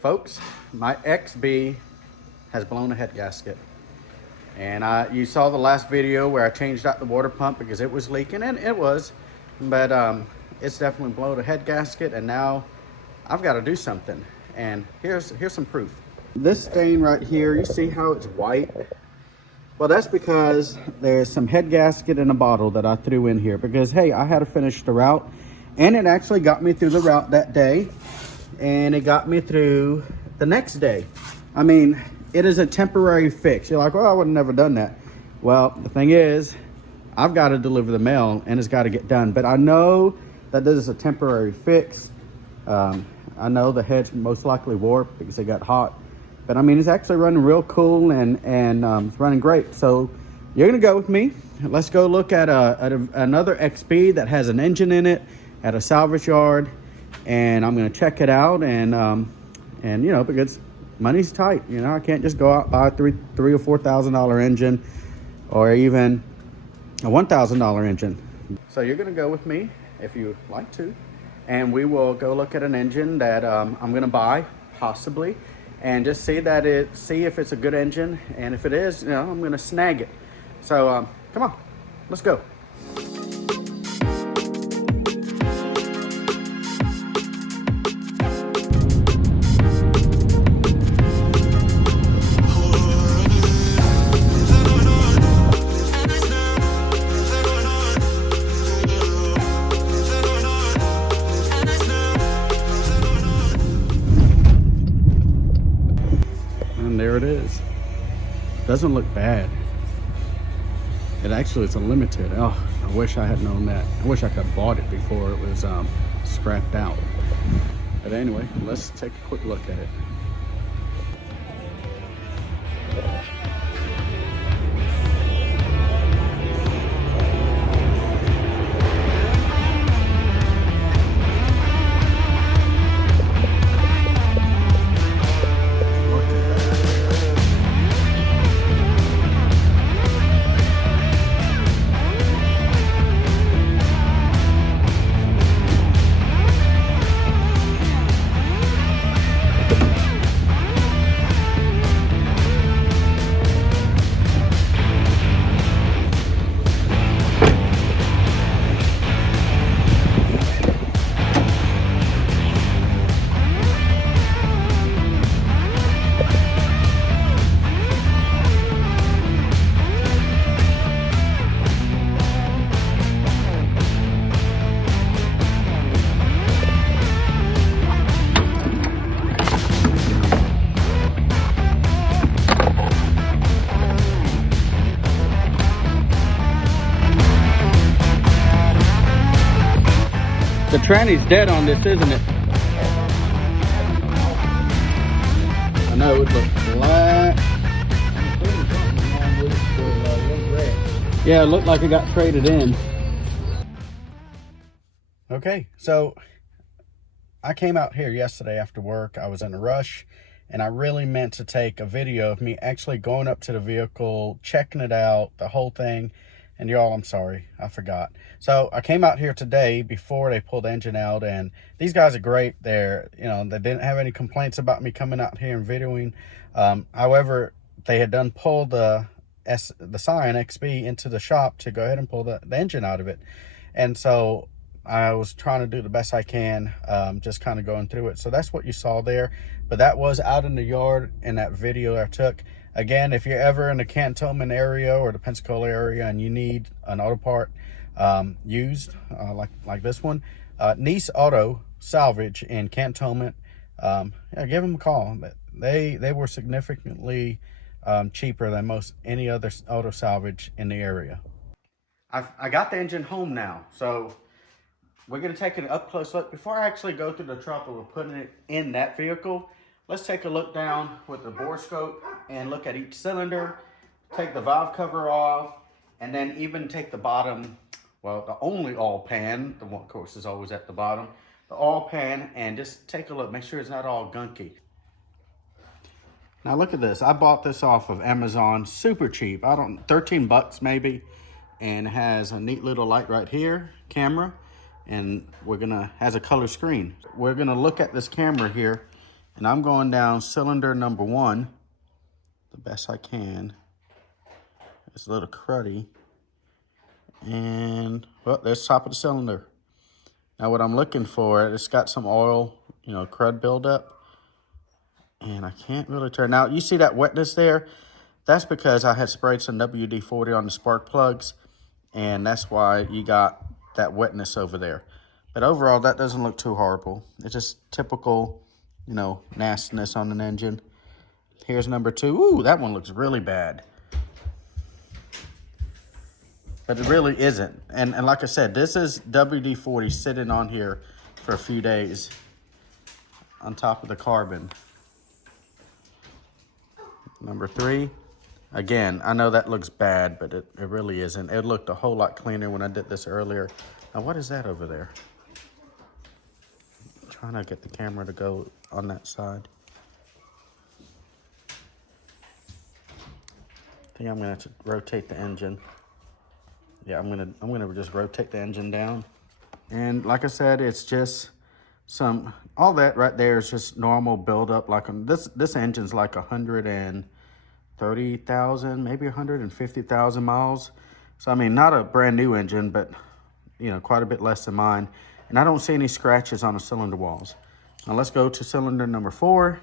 Folks, my XB has blown a head gasket. And you saw the last video where I changed out the water pump because it was leaking, and it was. But it's definitely blown a head gasket, and now I've got to do something. And here's some proof. This stain right here, you see how it's white? Well, that's because there's some head gasket in a bottle that I threw in here because, hey, I had to finish the route, and it actually got me through the route that day, and it got me through the next day. I mean, it is a temporary fix. You're like, well, I would have never done that. Well, the thing is, I've got to deliver the mail, and it's got to get done. But I know that this is a temporary fix. I know the head's most likely warped because it got hot. But I mean, it's actually running real cool, and it's running great. So you're gonna go with me. Let's go look at another XB that has an engine in it at a salvage yard, and I'm gonna check it out. And you know, because money's tight, you know, I can't just go out and buy a $3,000 or $4,000 engine, or even a $1,000 engine. So you're gonna go with me if you like to, and we will go look at an engine that I'm gonna buy possibly, and just see if it's a good engine, and if it is, you know, I'm gonna snag it. So come on, let's go. There it is. Doesn't look bad. It actually is a limited. Oh, I wish I had known that. I wish I could have bought it before it was scrapped out. But anyway, let's take a quick look at it. The tranny's dead on this, isn't it? I know, it looks black. Yeah, it looked like it got traded in. Okay, so I came out here yesterday after work. I was in a rush, and I really meant to take a video of me actually going up to the vehicle, checking it out, the whole thing. And y'all, I'm sorry, I forgot. So I came out here today before they pulled the engine out, and these guys are great. They didn't have any complaints about me coming out here and videoing. However, they had done pull the Scion XB into the shop to go ahead and pull the engine out of it. And so I was trying to do the best I can, just kind of going through it. So that's what you saw there. But that was out in the yard in that video I took. Again, if you're ever in the Cantonment area or the Pensacola area and you need an auto part used, like this one, Nice Auto Salvage in Cantonment, yeah, give them a call. They were significantly cheaper than any other auto salvage in the area. I got the engine home now, so we're going to take an up close look. Before I actually go through the trouble of putting it in that vehicle, let's take a look down with the bore scope and look at each cylinder, take the valve cover off, and then even take the bottom, well, the only oil pan, the one, of course, is always at the bottom, the oil pan, and just take a look, make sure it's not all gunky. Now look at this. I bought this off of Amazon, super cheap. 13 bucks maybe, and it has a neat little light right here, camera, and has a color screen. We're gonna look at this camera here And I'm going down cylinder number 1 the best I can. It's a little cruddy. And, well, there's the top of the cylinder. Now what I'm looking for, it's got some oil, you know, crud buildup. And I can't really turn. Now, you see that wetness there? That's because I had sprayed some WD-40 on the spark plugs. And that's why you got that wetness over there. But overall, that doesn't look too horrible. It's just typical, you know, nastiness on an engine. Here's number 2. Ooh, that one looks really bad. But it really isn't. And like I said, this is WD-40 sitting on here for a few days on top of the carbon. Number 3. Again, I know that looks bad, but it really isn't. It looked a whole lot cleaner when I did this earlier. Now, what is that over there? I'm trying to get the camera to go on that side. I think I'm gonna have to rotate the engine. Yeah, I'm gonna just rotate the engine down. And like I said, it's just all that right there is just normal buildup. Like this engine's like 130,000, maybe 150,000 miles. So I mean, not a brand new engine, but you know, quite a bit less than mine. And I don't see any scratches on the cylinder walls. Now let's go to cylinder number 4.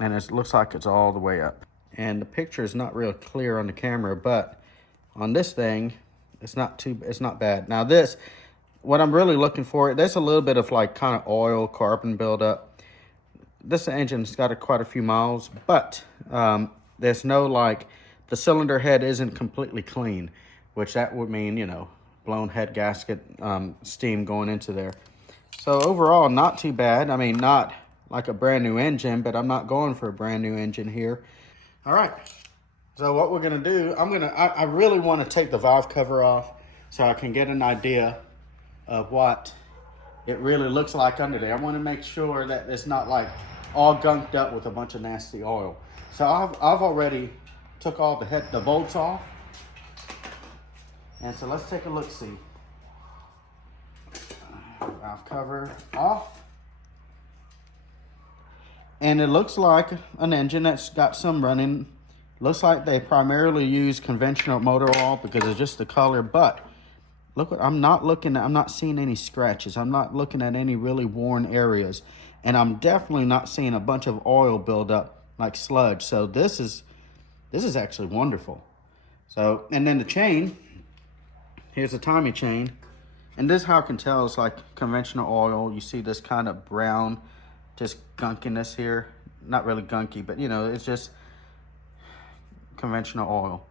And it looks like it's all the way up. And the picture is not real clear on the camera, but on this thing, it's not bad. Now this, what I'm really looking for, there's a little bit of like kind of oil, carbon buildup. This engine's got quite a few miles, but there's no like, the cylinder head isn't completely clean, which that would mean, you know, blown head gasket, steam going into there. So overall, not too bad. I mean, not like a brand new engine, but I'm not going for a brand new engine here. All right. So what we're gonna do, I really want to take the valve cover off so I can get an idea of what it really looks like under there. I want to make sure that it's not like all gunked up with a bunch of nasty oil. So I've already took all the bolts off. And so let's take a look-see. Valve cover off. And it looks like an engine that's got some running. Looks like they primarily use conventional motor oil because it's just the color. But look, I'm not seeing any scratches. I'm not looking at any really worn areas. And I'm definitely not seeing a bunch of oil build up like sludge. So this is actually wonderful. So, and then the chain. Here's the timing chain. And this is how I can tell it's like conventional oil. You see this kind of brown, just gunkiness here. Not really gunky, but you know, it's just conventional oil.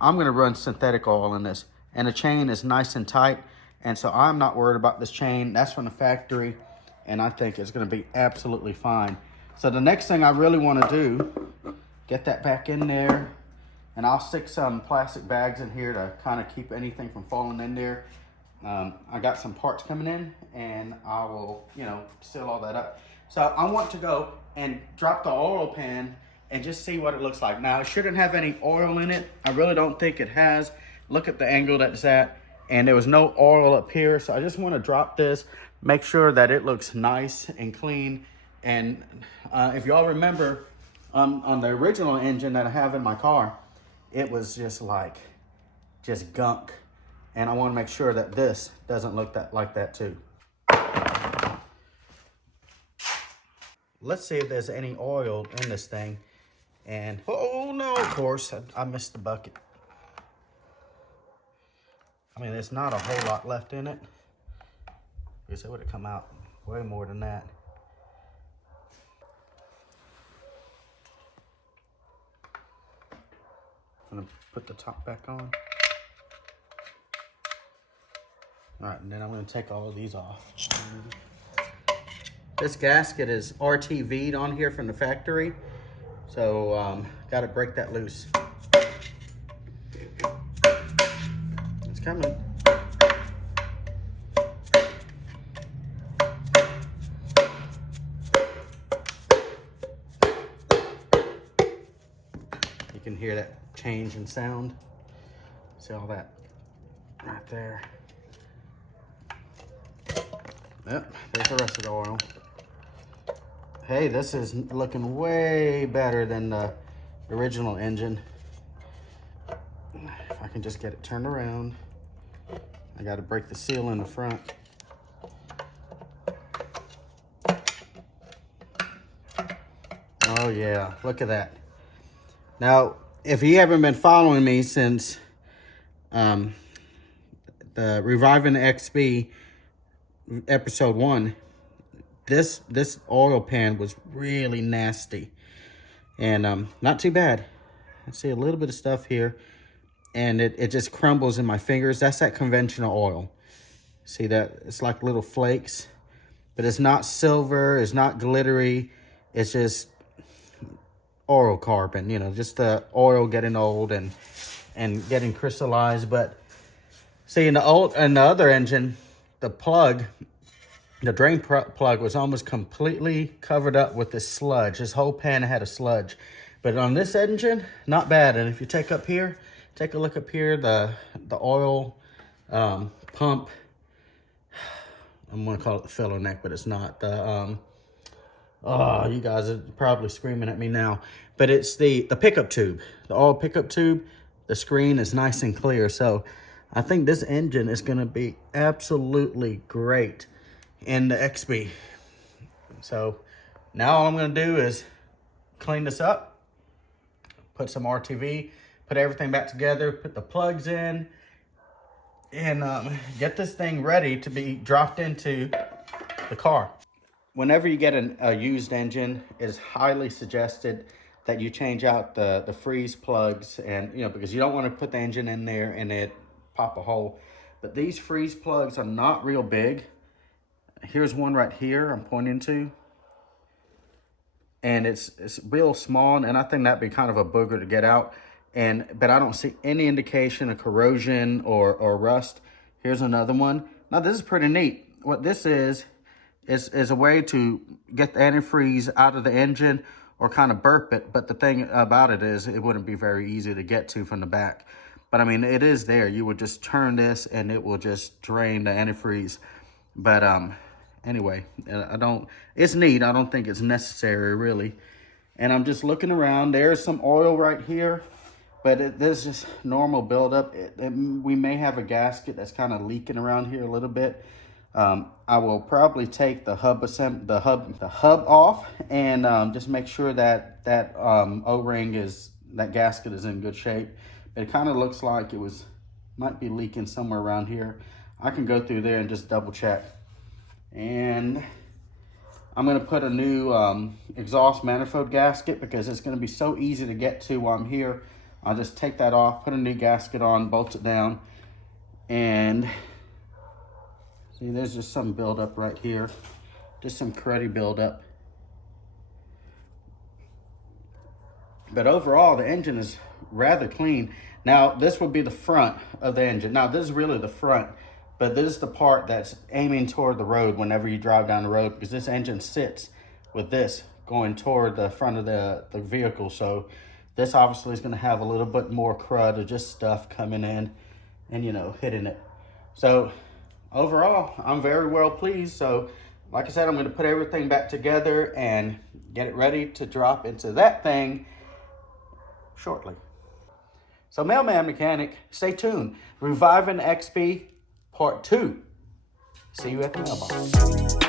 I'm gonna run synthetic oil in this. And the chain is nice and tight. And so I'm not worried about this chain. That's from the factory. And I think it's gonna be absolutely fine. So the next thing I really wanna do, get that back in there. And I'll stick some plastic bags in here to kind of keep anything from falling in there. I got some parts coming in and I will, you know, seal all that up. So I want to go and drop the oil pan and just see what it looks like. Now, it shouldn't have any oil in it. I really don't think it has. Look at the angle that it's at. And there was no oil up here. So I just want to drop this, make sure that it looks nice and clean. And if y'all remember, on the original engine that I have in my car, it was just gunk. And I want to make sure that this doesn't look like that too. Let's see if there's any oil in this thing. And, oh no, of course, I missed the bucket. I mean, there's not a whole lot left in it. Because it would have come out way more than that. I'm gonna put the top back on. All right, and then I'm gonna take all of these off. This gasket is RTV'd on here from the factory. So, gotta break that loose. It's coming. You can hear that change in sound. See all that right there. Yep, there's the rest of the oil. hey, this is looking way better than the original engine. If I can just get it turned around. I got to break the seal in the front. Oh yeah, look at that. Now, if you haven't been following me since the Reviving the XB episode 1, this oil pan was really nasty. And not too bad. I see a little bit of stuff here. And it just crumbles in my fingers. That's that conventional oil. See that? It's like little flakes. But it's not silver. It's not glittery. It's just oil carbon. You know, just the oil getting old and getting crystallized. But see, in the other engine, the plug, the drain plug was almost completely covered up with this sludge. This whole pan had a sludge. But on this engine, not bad. And if you take a look up here, the oil pump, I'm gonna call it the filler neck, but it's not. Oh, you guys are probably screaming at me now. But it's the pickup tube, the oil pickup tube. The screen is nice and clear. So I think this engine is gonna be absolutely great in the XB. So now all I'm gonna do is clean this up, put some RTV, put everything back together, put the plugs in, and get this thing ready to be dropped into the car. Whenever you get a used engine, it's highly suggested that you change out the freeze plugs, and because you don't want to put the engine in there and it pop a hole. But these freeze plugs are not real big. Here's one right here I'm pointing to. And it's real small, and I think that'd be kind of a booger to get out. But I don't see any indication of corrosion or rust. Here's another one. Now this is pretty neat. What this is a way to get the antifreeze out of the engine or kind of burp it. But the thing about it is it wouldn't be very easy to get to from the back. But I mean, it is there. You would just turn this and it will just drain the antifreeze. But anyway, it's neat. I don't think it's necessary really. And I'm just looking around. There's some oil right here. But there's just normal buildup. We may have a gasket that's kind of leaking around here a little bit. I will probably take the hub off and just make sure that O-ring that gasket is in good shape. It kind of looks like might be leaking somewhere around here. I can go through there and just double check. And I'm gonna put a new exhaust manifold gasket because it's gonna be so easy to get to while I'm here. I'll just take that off, put a new gasket on, bolt it down, and see, there's just some buildup right here. Just some cruddy buildup. But overall, the engine is rather clean. Now, this would be the front of the engine. Now, this is really the front, but this is the part that's aiming toward the road whenever you drive down the road, because this engine sits with this going toward the front of the vehicle. So this obviously is going to have a little bit more crud or just stuff coming in and, hitting it. So overall, I'm very well pleased. So like I said, I'm going to put everything back together and get it ready to drop into that thing shortly. So Mailman Mechanic, stay tuned. Reviving XB Part 2. See you at the mailbox.